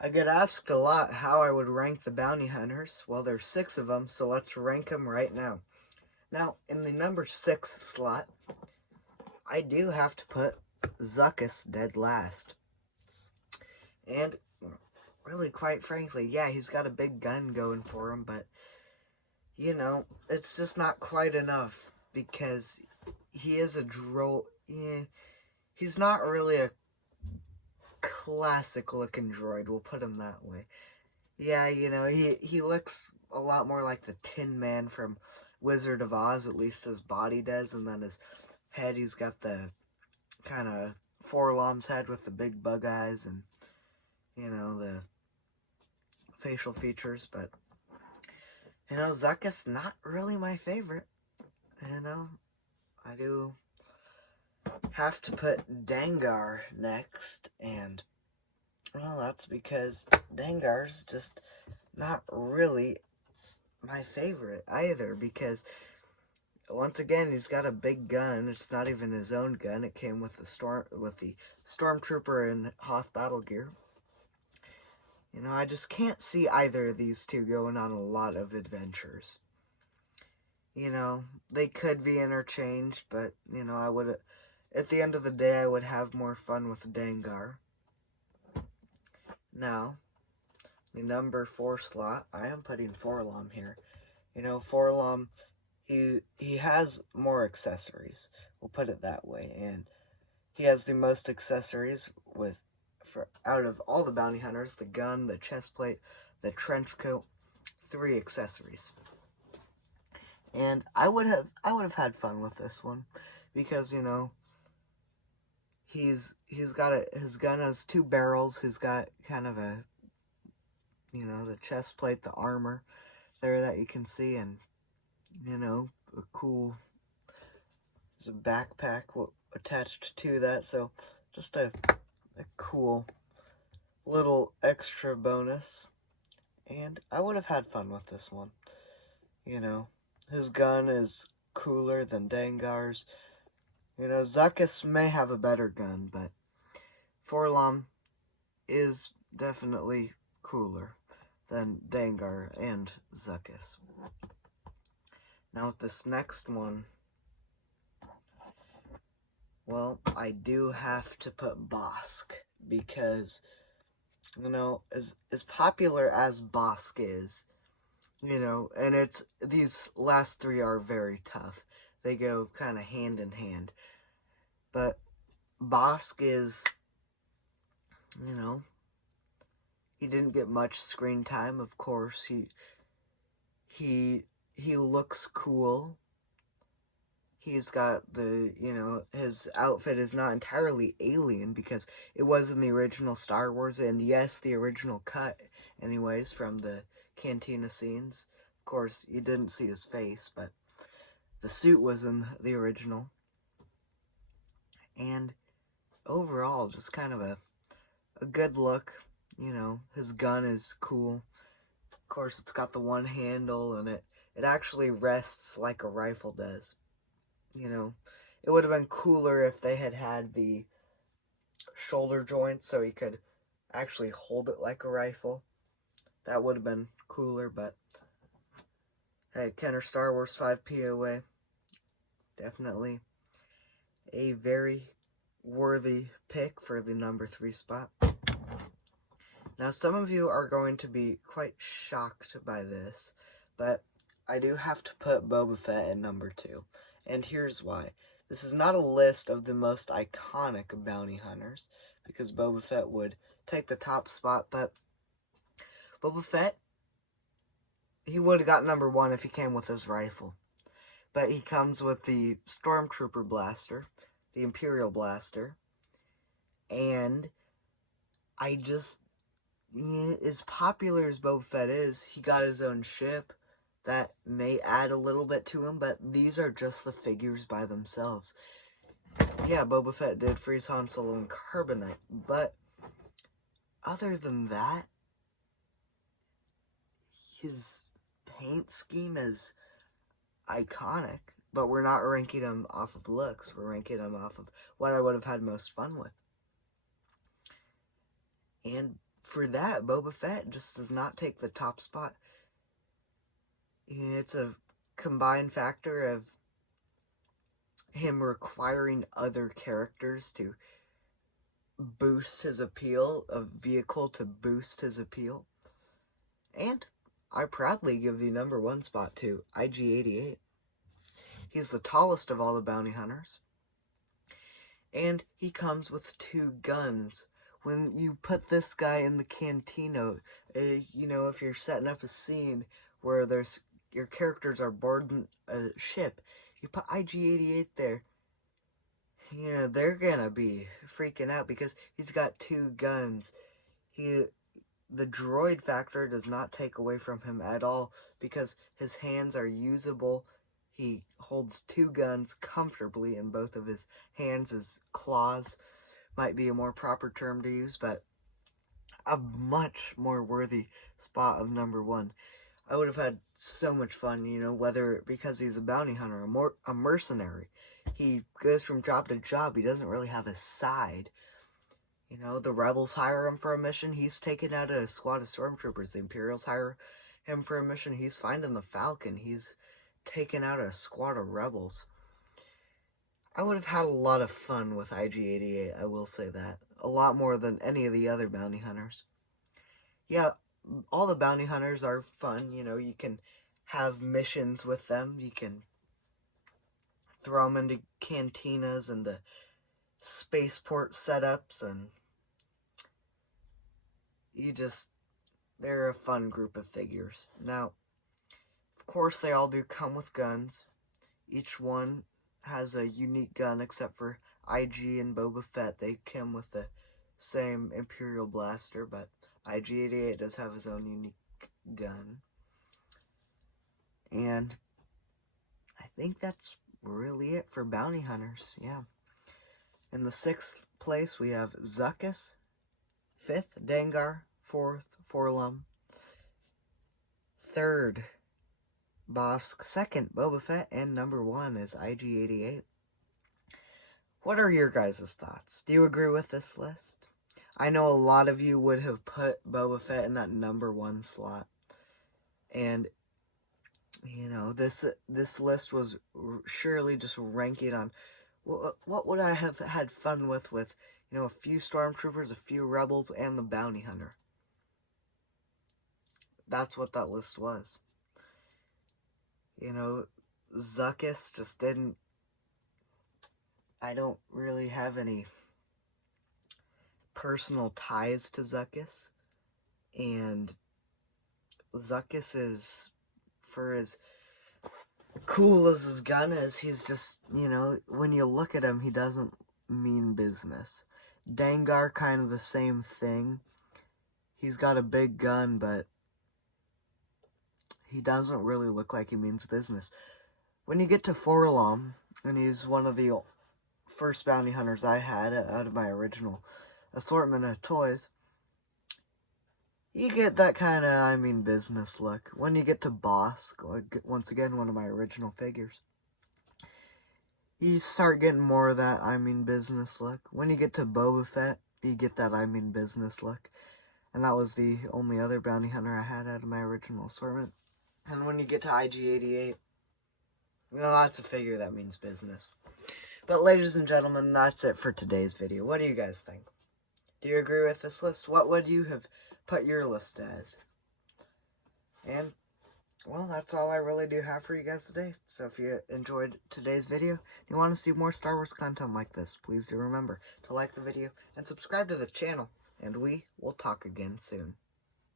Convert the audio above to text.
I get asked a lot how I would rank the bounty hunters. Well, there's 6 of them, so let's rank them right now. Now, in the number 6 slot, I do have to put Zuckuss dead last. And really, quite frankly, yeah, he's got a big gun going for him, but, it's just not quite enough because he is a droid. Yeah, he's not really a classic looking droid, we'll put him that way. Yeah, he looks a lot more like the Tin Man from Wizard of Oz, at least his body does, and then his head, he's got the kind of 4-Lom's head with the big bug eyes and, the facial features, but, Zuckuss not really my favorite. I do have to put Dengar next, and, well, that's because Dengar's just not really my favorite either, because once again he's got a big gun. It's not even his own gun. It came with the stormtrooper in Hoth battle gear. I just can't see either of these two going on a lot of adventures. They could be interchanged, but I would, at the end of the day, I would have more fun with Dengar. Now, the number 4 slot, I am putting 4-Lom here. 4-Lom, he has more accessories. We'll put it that way, and he has the most accessories out of all the bounty hunters: the gun, the chest plate, the trench coat. 3 accessories. And I would have had fun with this one because his gun has 2 barrels. He's got kind of a the chest plate, the armor there that you can see, and a cool, there's a backpack attached to that, so just a cool little extra bonus. And I would have had fun with this one. His gun is cooler than Dengar's. Zuckuss may have a better gun, but 4-Lom is definitely cooler than Dengar and Zuckuss. Now with this next one, well, I do have to put Bossk because, as popular as Bossk is, and these last 3 are very tough. They go kind of hand in hand. But Bossk is, he didn't get much screen time, of course. He looks cool. He's got his outfit is not entirely alien because it was in the original Star Wars, and yes, the original cut, anyways, from the cantina scenes. Of course, you didn't see his face, but the suit was in the original. And overall, just kind of a good look. His gun is cool. Of course, it's got the one handle, and it actually rests like a rifle does. It would have been cooler if they had the shoulder joints so he could actually hold it like a rifle. That would have been cooler, but hey, Kenner Star Wars 5 POA, definitely a very worthy pick for the number 3 spot. Now, some of you are going to be quite shocked by this, but I do have to put Boba Fett at number 2. And here's why. This is not a list of the most iconic bounty hunters, because Boba Fett would take the top spot, but Boba Fett, he would have got number 1 if he came with his rifle. But he comes with the Stormtrooper blaster, the Imperial blaster, and as popular as Boba Fett is, he got his own ship. That may add a little bit to him, but these are just the figures by themselves. Yeah, Boba Fett did freeze Han Solo in carbonite, but other than that, his paint scheme is iconic, but we're not ranking him off of looks. We're ranking him off of what I would have had most fun with. And for that, Boba Fett just does not take the top spot. It's a combined factor of him requiring other characters to boost his appeal, a vehicle to boost his appeal. And I proudly give the number 1 spot to IG-88. He's the tallest of all the bounty hunters. And he comes with 2 guns. When you put this guy in the cantina, if you're setting up a scene where your characters are boarding a ship, you put IG-88 there, they're gonna be freaking out because he's got 2 guns. The droid factor does not take away from him at all because his hands are usable. He holds 2 guns comfortably in both of his hands. His claws might be a more proper term to use, but a much more worthy spot of number 1. I would have had so much fun, whether because he's a bounty hunter, a mercenary. He goes from job to job. He doesn't really have a side. The rebels hire him for a mission. He's taken out a squad of stormtroopers. The Imperials hire him for a mission. He's finding the Falcon. He's taken out a squad of rebels. I would have had a lot of fun with IG-88, I will say that. A lot more than any of the other bounty hunters. Yeah, all the bounty hunters are fun. You can have missions with them. You can throw them into cantinas and the spaceport setups, and they're a fun group of figures. Now, of course, they all do come with guns. Each one has a unique gun, except for IG and Boba Fett. They come with the same Imperial blaster, but IG-88 does have his own unique gun. And I think that's really it for bounty hunters, yeah. In the 6th place, we have Zuckuss. 5th, Dengar. 4th, 4-LOM. 3rd, Bossk. 2nd, Boba Fett. And number 1 is IG-88. What are your guys' thoughts? Do you agree with this list? I know a lot of you would have put Boba Fett in that number 1 slot. And, this list was surely just ranking on what would I have had fun with, a few stormtroopers, a few rebels, and the bounty hunter. That's what that list was. Zuckuss just didn't... I don't really have any personal ties to Zuckuss. And Zuckuss is, for as cool as his gun is, he's just, when you look at him, he doesn't mean business. Dengar, kind of the same thing. He's got a big gun, but he doesn't really look like he means business. When you get to 4-LOM, and he's one of the first bounty hunters I had out of my original assortment of toys, you get that kind of business look. When you get to Bossk, once again, one of my original figures, you start getting more of that business look. When you get to Boba Fett, you get that business look. And that was the only other bounty hunter I had out of my original assortment. And when you get to IG-88, that's a figure that means business. But ladies and gentlemen, that's it for today's video. What do you guys think? Do you agree with this list? What would you have put your list as? And, well, that's all I really do have for you guys today. So if you enjoyed today's video, and you want to see more Star Wars content like this, please do remember to like the video and subscribe to the channel. And we will talk again soon.